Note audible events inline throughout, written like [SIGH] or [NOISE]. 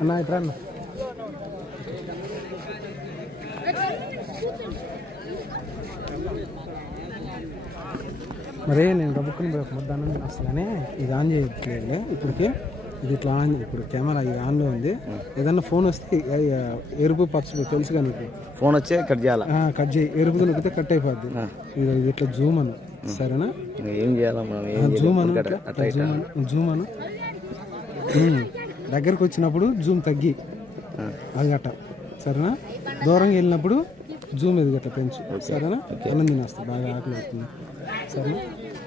అన్న ఇట్రా మరే నేను డబ్బుకుని పోయి ఒక అన్నం తినేస్తానే ఇది ఆన్ చేయట్లేదు ఇప్పటికి ఇది ఇట్లా ఆన్ ఇప్పుడు కెమెరా ఇది ఆన్లో ఉంది. ఏదన్నా ఫోన్ వస్తే ఎరుపు పచ్చ తెలుసుగా నీకు? ఫోన్ వచ్చే కట్ చేయాలా? కట్ చేయి. ఎరుపుతో నొక్కితే కట్ అయిపోద్ది. ఇది ఇట్లా జూమ్ అను. సరేనా? ఏం చేయాలా మనం? జూమ్ అను జూమ్ అను. దగ్గరికి వచ్చినప్పుడు జూమ్ తగ్గి. అది గట్ట సరేనా? దూరంగా వెళ్ళినప్పుడు జూమ్ ఇది గట్ట పెంచు. సరేనా? అన్నం తినేస్తా. బాగా ఆకలి అవుతుంది. సరేనా? [LAUGHS]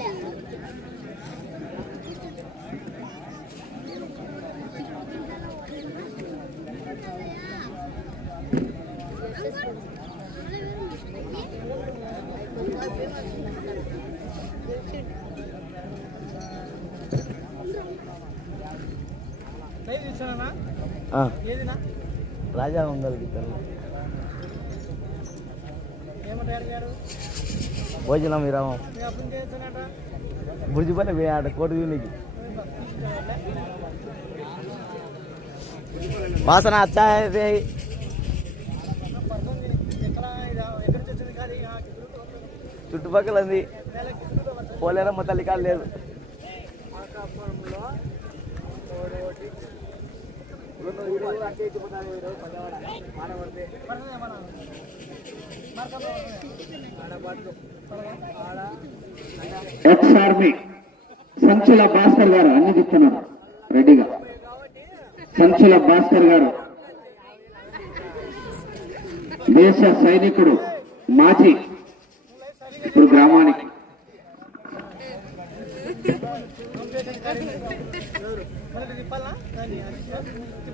ఆ. రాజా ఉండాలి భోజనం విరామం. బుర్జిపల్లి పోయి ఆడ కోటి వీనికి వాసన అచ్చా ఇది చుట్టుపక్కల ఉంది పోలేరమ్మ తల్లి కాదు లేదు. ఎక్స్ ఆర్మీ సంచుల భాస్కర్ గారు అన్ని చెప్తున్నారు రెడీగా. సంచుల భాస్కర్ గారు. దేశ సైనికుడు మాజీ ఇప్పుడు గ్రామానికి.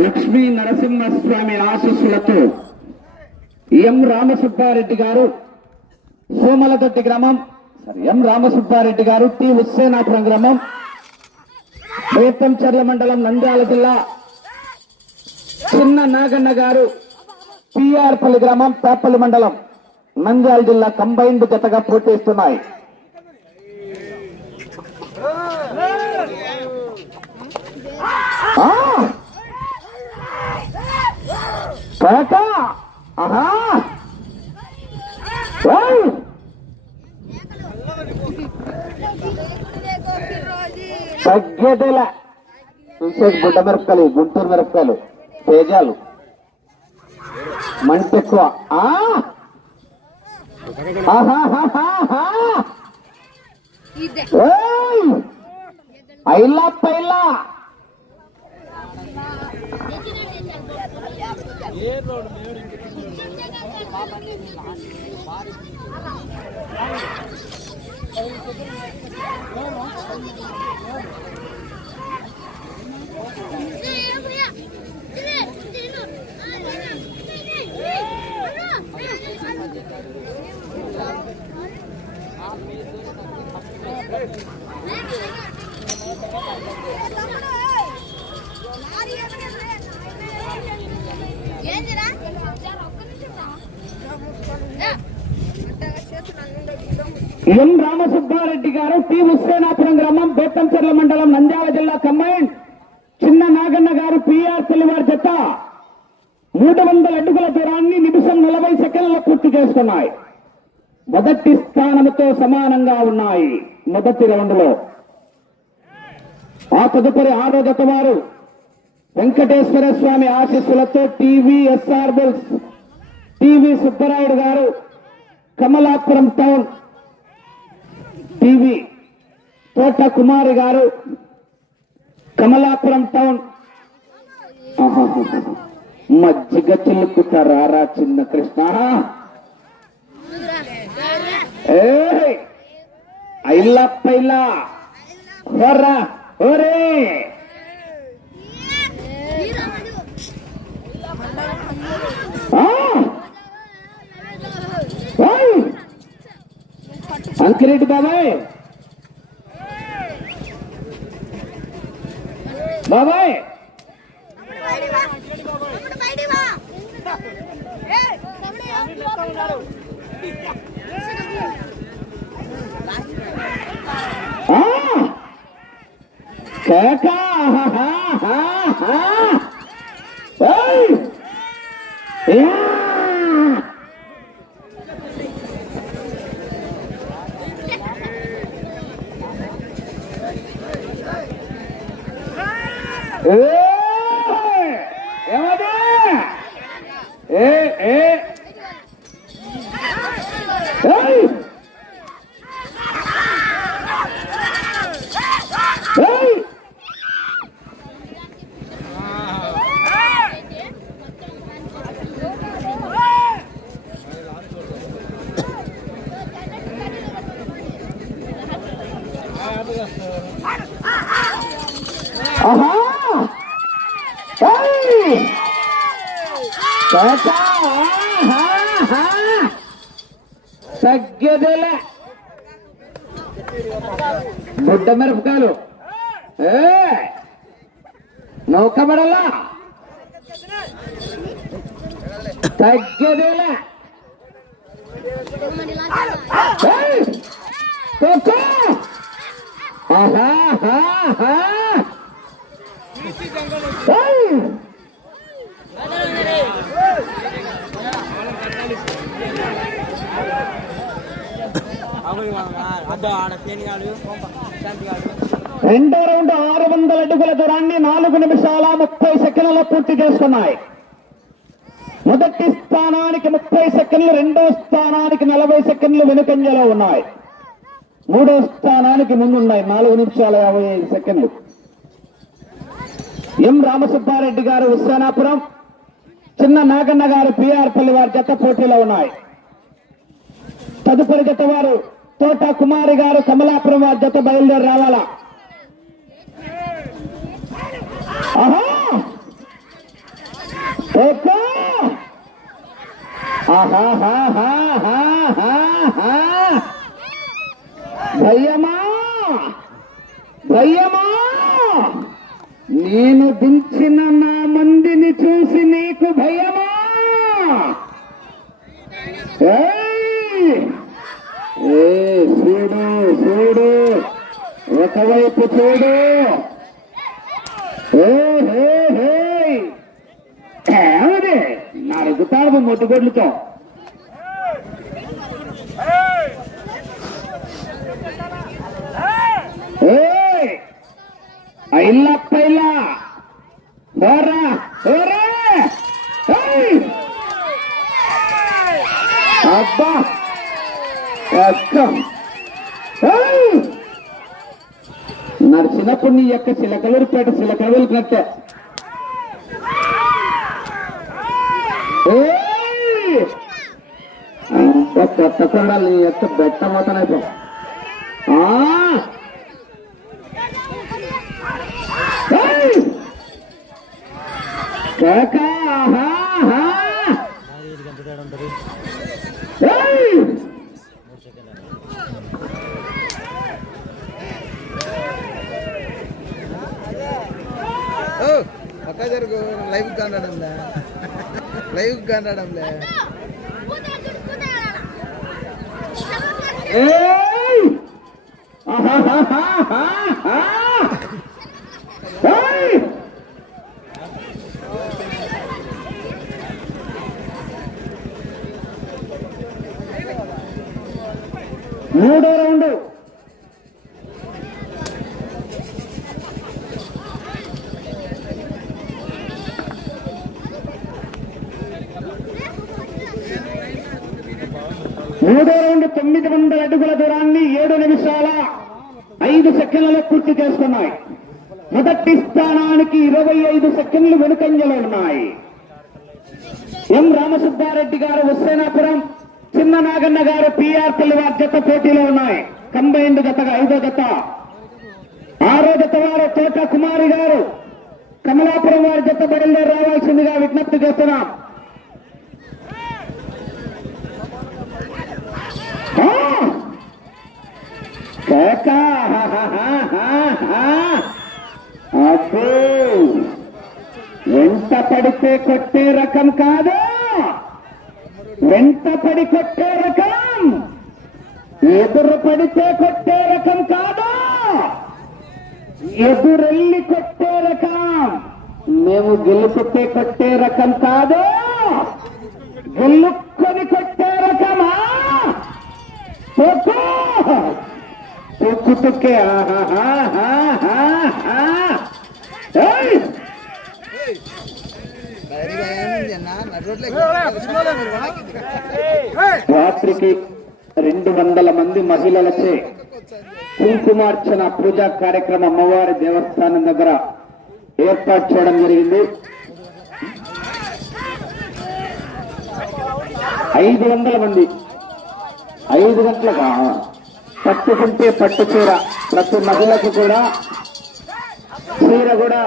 లక్ష్మీ నరసింహస్వామి ఆశీస్సులతో ఎం రామసుబ్బారెడ్డి గారు సోమలదొట్టి గ్రామం సారీ, ఎం రామసుబ్బారెడ్డి గారు టి హుస్సేనాపురం గ్రామం బేతంచర్ల మండలం నంద్యాల జిల్లా చిన్న నాగన్న గారు పిఆర్పల్లి గ్రామం పేపల్లి మండలం నంద్యాల జిల్లా కంబైన్డ్ జతగా పోటీస్తున్నాయి ఆ! పేట ఆహా! తగ్గేదేలా. చూసేది గుడ్డ మిరపకాయలు గుంటూరు మిరపకాయలు తేజాలు. మంట ఎక్కువ! ఏయ్! పైలా. Hey! ఎం రామసుబ్బారెడ్డి గారు టి హుస్సేనాపురం గ్రామం బేతంచెర్ల మండలం నంద్యాల జిల్లా కంబైన్ చిన్న నాగన్న గారు పిఆర్ తెలివారి జత. మూడు వందల అడుగుల దూరాన్ని నిమిషం నలభై సెకండ్లలో పూర్తి చేస్తున్నాయి మొదటి స్థానంతో సమానంగా ఉన్నాయి. మొదటి రౌండ్లో. ఆ తదుపరి ఆరో జత వారు వెంకటేశ్వర స్వామి ఆశీస్సులతో TV SR bulls TV Subbarayudu garu Kamalapuram town TV తోట కుమారి గారు కమలాపురం టౌన్. మజ్జిగ చిల్లుకుతారా చిన్న కృష్ణ. ఏయ్! ఐలా పైలా హోరా హోరే ఆ! ఓయ్! అంకిరెడ్డి బాబాయ్ బాబాయ్ ఆ! కేక ఆహాహాహా! ఓయ్! Yeah. తగ్గేదేలే. బుడ్డ మిరపకాయలు ఏ నౌకబడలా తగ్గేదేలే ఏయ్! రెండో రౌండ్ ఆరు వందల అడుగుల దూరాన్ని నాలుగు నిమిషాల ముప్పై సెకండ్లలో పూర్తి చేసుకున్నాయి. మొదటి స్థానానికి ముప్పై సెకండ్లు రెండో స్థానానికి నలభై సెకండ్లు వెనుకంజలో ఉన్నాయి. మూడో స్థానానికి ముందున్నాయి నాలుగు నిమిషాల యాభై ఐదు సెకండ్లు. ఎం రామసుబ్బారెడ్డి గారు ఉస్సానాపురం చిన్న నాగన్న గారు పిఆర్పల్లి వారి జత పోటీలో ఉన్నాయి. తదుపరి జత వారు తోట కుమారి గారు కమలాపురం వారి జత బయలుదేరి రావాలా? ఆహా! ఓకే! భయ్యమా భయ్యమా నేను దించిన నా మందిని చూసి నీకు భయమా? ఏ చూడు చూడు. ఒకవైపు చూడు. ఏ హే హే. ఏమది మొట్టుగొడ్లతో ఏయ్! ఐల్లా పైలా హోరా హోరా ఏయ్! అబ్బా అక్క ఏయ్! నడిచినప్పుడు నీ యొక్క చిలకలూరిపేట చిలకల వెలికినట్టే ఏయ్! అంత லைவ் காண்டாடம்ல லைவ் காண்டாடம்ல மூடோ ரவுண்டு అడుగుల దూరాన్ని ఏడు నిమిషాల ఐదు సెకండ్లలో పూర్తి చేసుకున్నాయి. మొదటి స్థానానికి ఇరవై ఐదు సెకండ్లు వెనుకంజలో ఉన్నాయి. ఎం రామసుబ్బారెడ్డి గారు హుస్సేనాపురం చిన్న నాగన్న గారు పిఆర్ పిల్లవారి జత పోటీలో ఉన్నాయి. కంబైన్డ్ జతగా ఐదో జత. ఆరో జత వారు తోట కుమారి గారు. కమలాపురం వారి జత బయలుదేరి రావాల్సిందిగా విజ్ఞప్తి చేస్తున్నాం. Oh! కేక! అబ్బో వెంట పడితే కొట్టే రకం కాదు. వెంట పడి కొట్టే రకం. ఎదురు పడితే కొట్టే రకం కాదు. ఎదురెళ్ళి కొట్టే రకం. మేము గెలుపుతే కొట్టే రకం కాదు. గెలుక్కొని కొట్టే రకమా? తొక్కు తొక్కే రాత్రికి రెండు వందల మంది మహిళలచే కుంకుమార్చన పూజా కార్యక్రమం అమ్మవారి దేవస్థానం దగ్గర ఏర్పాటు చేయడం జరిగింది. ఐదు వందల మంది. ఐదు గంటలుగా పట్టుకుంటే పట్టు చీర. ప్రతి మహిళకు కూడా చీర కూడా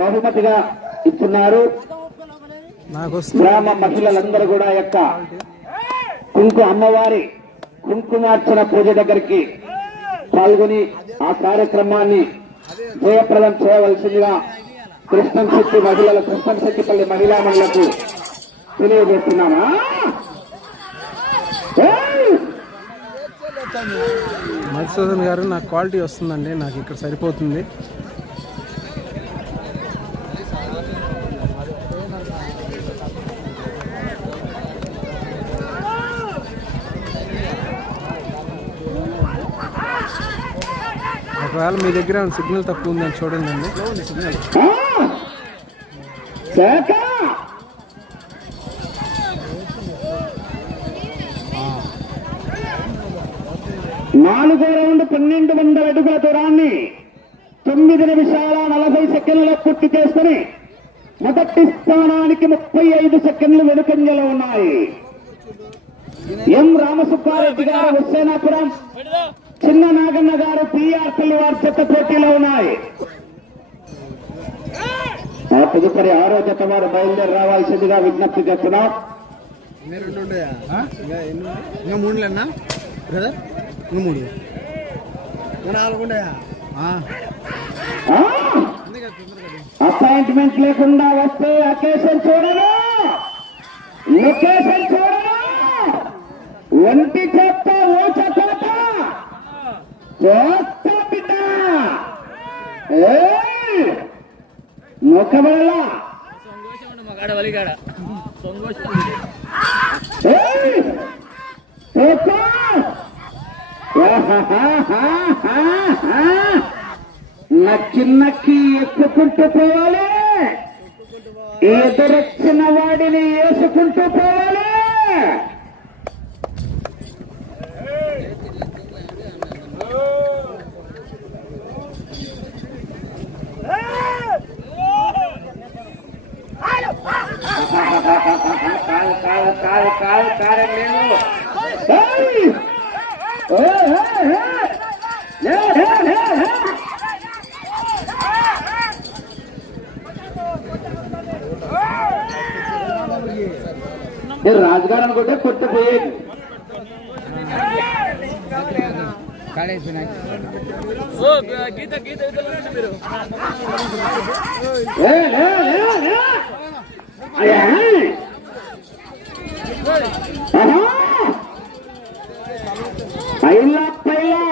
బహుమతిగా ఇస్తున్నారు. గ్రామ మహిళలందరూ కూడా యొక్క కుంకు అమ్మవారి కుంకుమార్చన పూజ దగ్గరికి పాల్గొని ఆ కార్యక్రమాన్ని జయప్రదం చేయవలసిందిగా కృష్ణం శెట్టి మహిళల కృష్ణం శెట్టిపల్లి మహిళా మహిళలకు తెలియజేస్తున్నామా మధుసూదన్ గారు నాకు క్వాలిటీ వస్తుందండి నాకు ఇక్కడ సరిపోతుంది. ఒకవేళ మీ దగ్గర సిగ్నల్ తక్కువ ఉందని చూడండి అండి ఆ! శాఖ నాలుగో రౌండ్ పన్నెండు వందల అడుగుల దూరాన్ని తొమ్మిది నిమిషాల నలభై సెకండ్లలో పూర్తి చేసుకుని మొదటి స్థానానికి ముప్పై ఐదు సెకండ్లు వెనుకంజలో ఉన్నాయి. ఎం రామసుబ్బారెడ్డి గారు హుస్సేనాపురం చిన్న నాగన్న గారు పిఆర్ పల్లి వారి చెత్త పోటీలో ఉన్నాయి. తదుపరి ఆరో జత వారు బయలుదేరి రావాల్సిందిగా విజ్ఞప్తి చేస్తున్నాం. మీరు మూడు బ్రదర్? మూడు! అపాయింట్మెంట్ లేకుండా వస్తే అకేషన్ చూడను? లొకేషన్ చూడను? ఒంటి చెత్త ఓచ కోట చేస్తా బిడ్డ. ఏయ్! తోకో! ఆహాహాహాహా! నక్కి ఎక్కుకుంటూ పోవాలి ఎదురొచ్చిన వాడిని వేసుకుంటూ పోవాలి కాదు కాదు కాదు కాదు కాదు లేదు రాజుగారు అనుకుంటే కొట్టిపోయేది గీత గీత ఏ, అయ్యా. ఆహా. పైలా పైలా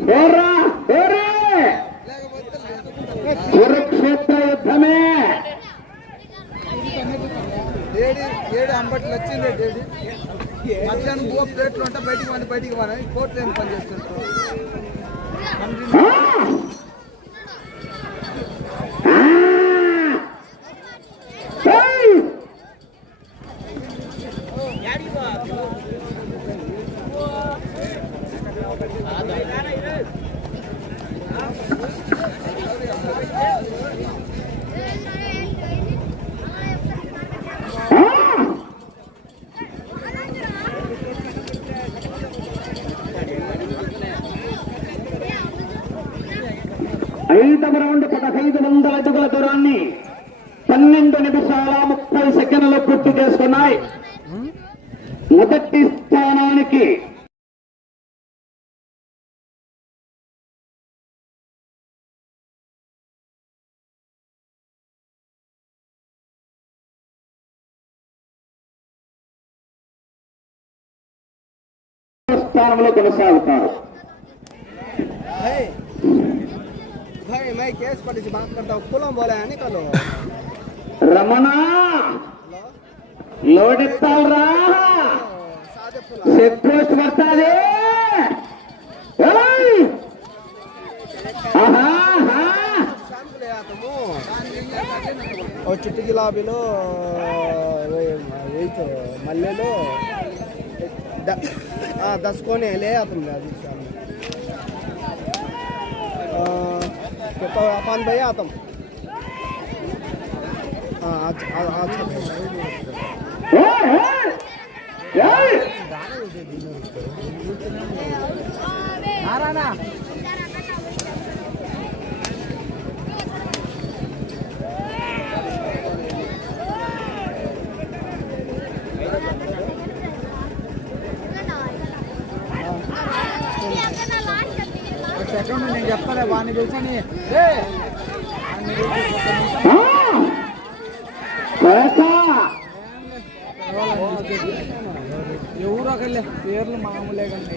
హోరా హోరే కురుక్షేత్ర యుద్ధమే ఏడు ఏడు అంబట్లు వచ్చింది ఏడు మధ్యాహ్నం బో ప్లేట్లు ఉంటే బయటికి పని బయటికి పని కోట్లు ఏం పని చేస్తుంటారు ఆ. Ándale. స్థానంలో కొనసాగుతారు. రమణ! లోడెత్తావురా! సెట్రోస్ట్ పడతాదే గులాబీలో మల్లెలో दस कोने ले तुम तो अपन भैया तुम अच्छा చూడు నేను చెప్తాలే వాడిని పిలిచని ఎవరు ఒకళ్ళే పేర్లు మామూలే కండి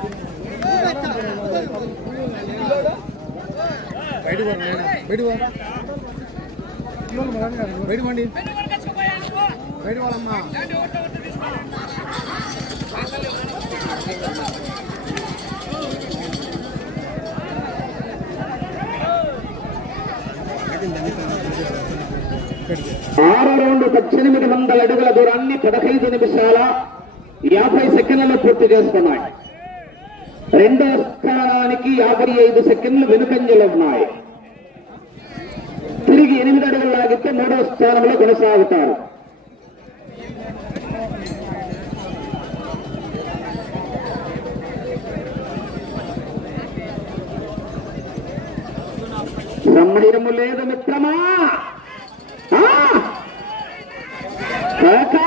తొక్కు ఆహా బయట బయట బయట పండి. బయట వాళ్ళమ్మా ఆరు రౌండ్ పద్దెనిమిది వందల అడుగుల దూరాన్ని పదహైదు నిమిషాల యాభై సెకండ్లలో పూర్తి చేస్తున్నాయి రెండో స్థానానికి యాభై ఐదు సెకండ్లు వెనుకంజలు ఉన్నాయి తిరిగి ఎనిమిది అడుగులు లాగితే మూడో స్థానంలో కొనసాగుతారు సమయము లేదు మిత్రమా ఆ! కాకా,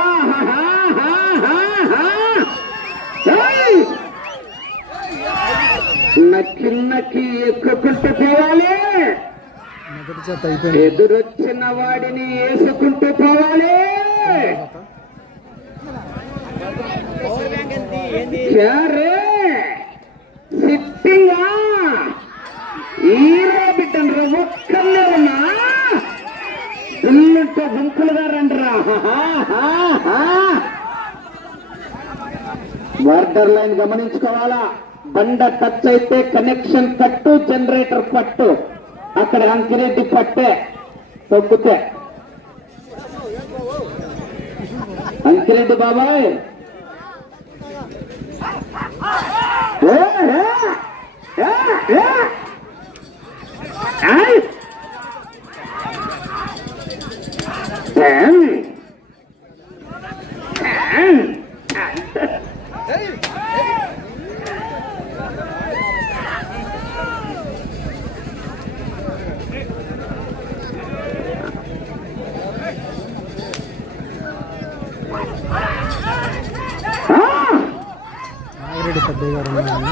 కిందకి ఎక్కుకుంటూ పోవాలి ఎదురొచ్చిన వాడిని వేసుకుంటూ పోవాలి. సిట్టిగా? ఈరో బిడ్డను ఒక్కళ్ళే ఉన్నా? గుళ్ళుంటే గుంపులుగా రండిరా. బార్డర్ లైన్ గమనించుకోవాలా? బండ టచ్ అయితే కనెక్షన్ కట్టు జనరేటర్ పట్టు. అక్కడ అంకిరెడ్డి పట్టే తగ్గుతే అంకిరెడ్డి బాబాయ్. Hey ఏ, ఏ, ఏ. ఆయ్. ఏం? ఏం? ఆ! నాగిరెడ్డి పెద్దయ్య గారు ఉన్నారని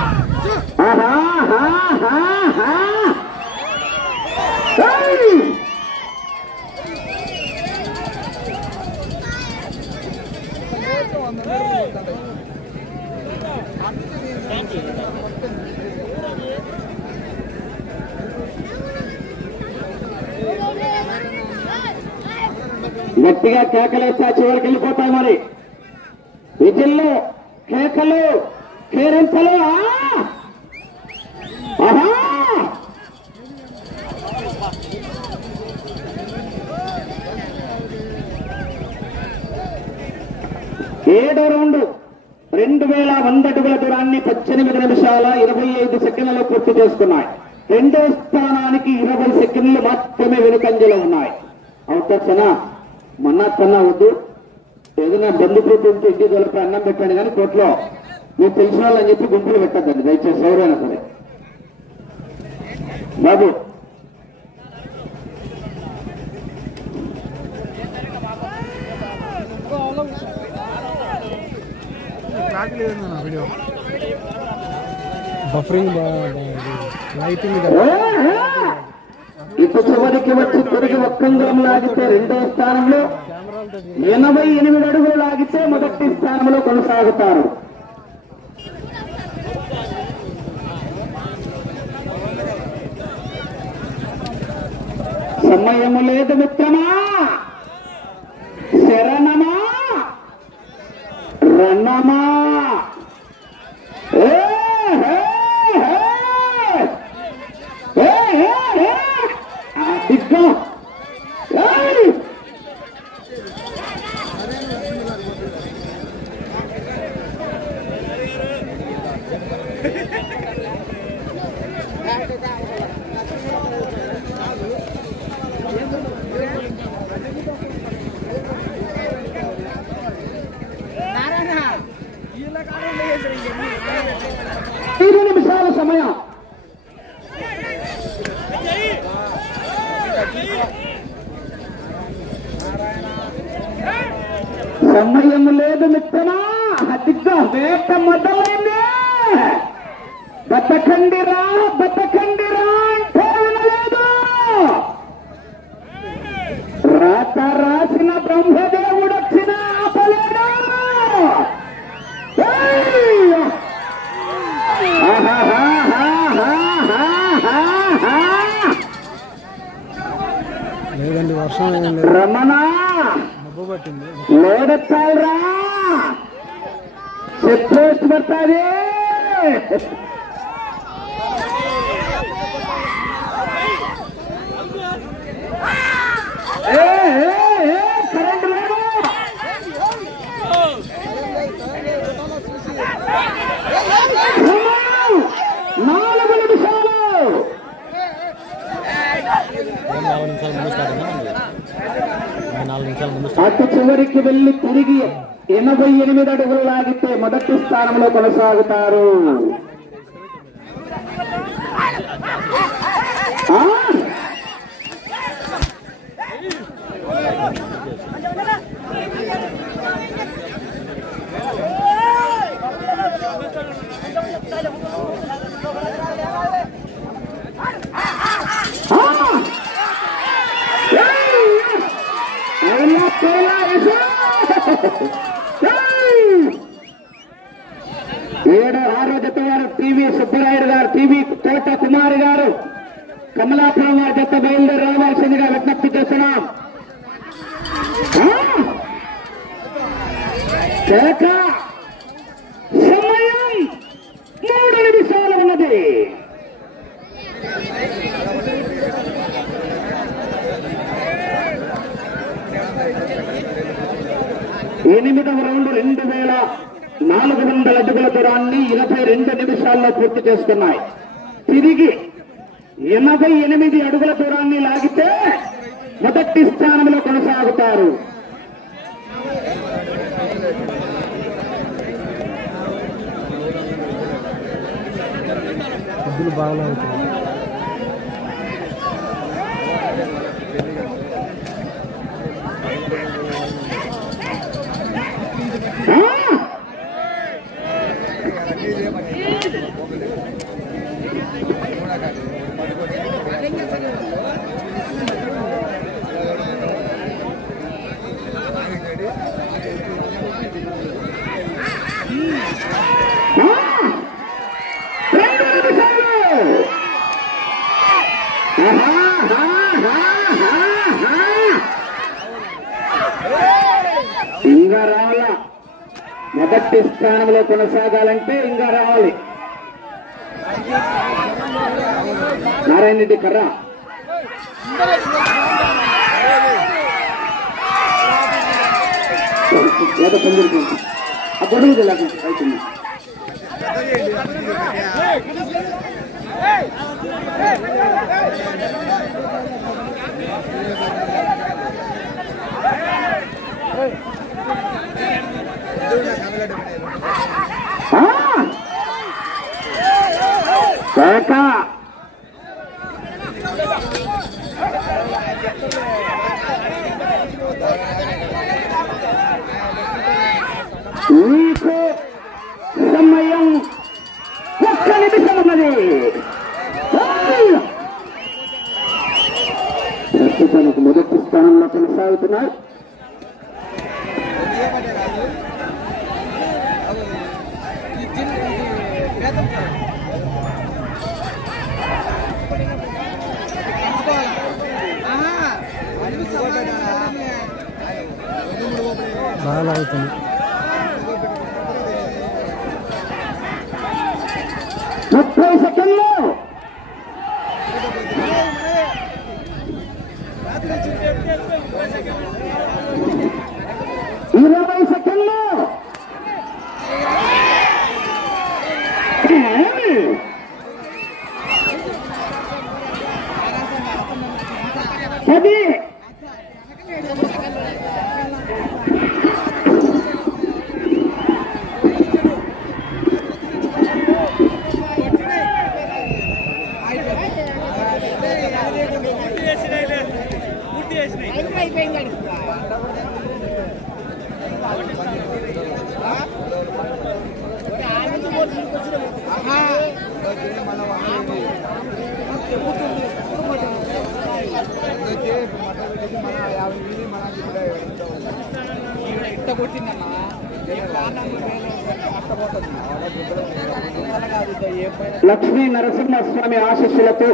గట్టిగా కేకలేస్తా చివరికి వెళ్ళిపోతాయి మరి. విజిల్లు కేకలు. కేరింతలు ఏడో రౌండ్. రెండు వేల వంద అడుగుల దూరాన్ని పద్దెనిమిది నిమిషాల ఇరవై ఐదు సెకండ్లలో పూర్తి చేసుకున్నాయి. రెండో స్థానానికి ఇరవై సెకండ్లు మాత్రమే వెనుకంజలో ఉన్నాయి. అవుతానా మన్నా తన్నా వద్దు. ఏదైనా బంధుకృతి ఇంటి ఇంటికి అన్నం పెట్టాడు కానీ కోట్లో మీరు తెలిసిన వాళ్ళని చెప్పి గుంపులు పెట్టద్దండి దయచేసి ఎవరైనా సరే. బాబు. బఫరింగ్ లైటింగ్ ఇటు చివరికి వచ్చి తిరిగి ఒక్కంగులం లాగితే రెండో స్థానంలో ఎనభై ఎనిమిది అడుగులు లాగితే మొదటి స్థానంలో కొనసాగుతారు. సమయము లేదు మిత్రమా. శరణమా. రణమా ఏ, హే, హే. ఏ, ఏ, ఏ. అదిగో. ఏయ్. ఐదు నిమిషాల సమయం సమయం లేదు మిత్రమా అదిగా వేట మొదలైంది బతకండిరా బతకండిరా అంటే వినలేదు రాత రాసిన బ్రహ్మదేవుడు వచ్చిన ఆపలేడు ఏయ్! ఆహాహాహాహాహాహా! లేదండి వర్షం ఏం లేదు. రమణ! మబ్బు పట్టింది. పడుతుంది ఏ, ఏ, ఏ, కరెంట్ లేదు సమయం నాలుగు నిమిషాలు నాలుగు నిమిషాల ముందు స్టార్ట్ అయిందా నాలుగు నిమిషాల ముందు అటు చివరికి వెళ్ళి తిరిగి ఎనభై ఎనిమిది అడుగులు లాగితే మొదటి స్థానంలో కొనసాగుతారు ఆ? ఏడో ఆరో జత గారు టీవీ సుబ్బరాయుడు గారు టీవీ కోట కుమారి గారు కమలాపురం వారి జత బయలుదేరి రావాల్సిందిగా విజ్ఞప్తి చేస్తున్నాం ఆ! కేక సమయం మూడు నిమిషాలు ఉన్నది ఎనిమిదవ రౌండ్ రెండు వేల నాలుగు వందల అడుగుల దూరాన్ని ఇరవై రెండు నిమిషాల్లో పూర్తి చేస్తున్నాయి తిరిగి ఎనభై ఎనిమిది అడుగుల దూరాన్ని లాగితే మొదటి స్థానంలో కొనసాగుతారు. బాగా అవుతాయి ఆ! ఆ! రెండు నిమిషాలు ఆహా, ఆహా, ఆహా, ఆహా. ఇంకా రావాలా మొదటి స్థానంలో కొనసాగాలంటే ఇంకా రావాలి. నారాయణ రెడ్డి కర్ర. లేదా తొందరగా ఆ అవుతుంది కేక మీకు సమయం ఒక్క నిమిషం ఉన్నది. ప్రస్తుతానికి మొదటి స్థానంలో కొనసాగుతున్నారు. బాగా అవుతుంది ముప్పై సెకండ్లు ఇరవై సెకండ్లు పది లక్ష్మీ నరసింహస్వామి ఆశీస్సులతో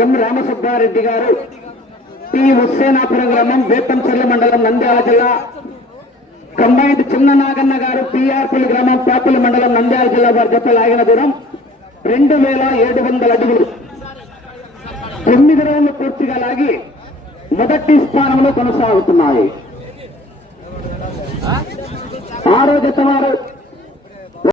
ఎం రామసుబ్బారెడ్డి గారు టి హుస్సేనాపురం గ్రామం బేతంచెర్ల మండలం నంద్యాల జిల్లా కంబైన్డ్ చిన్న నాగన్న గారు పిఆర్పల్లి గ్రామం పాపుల మండలం నంద్యాల జిల్లా వారి జత లాగిన దూరం రెండు వేల ఏడు వందల అడుగులు. తొమ్మిది రోజులు పూర్తిగా లాగి మొదటి స్థానంలో కొనసాగుతున్నాయి. ఆరోగ్యత వారు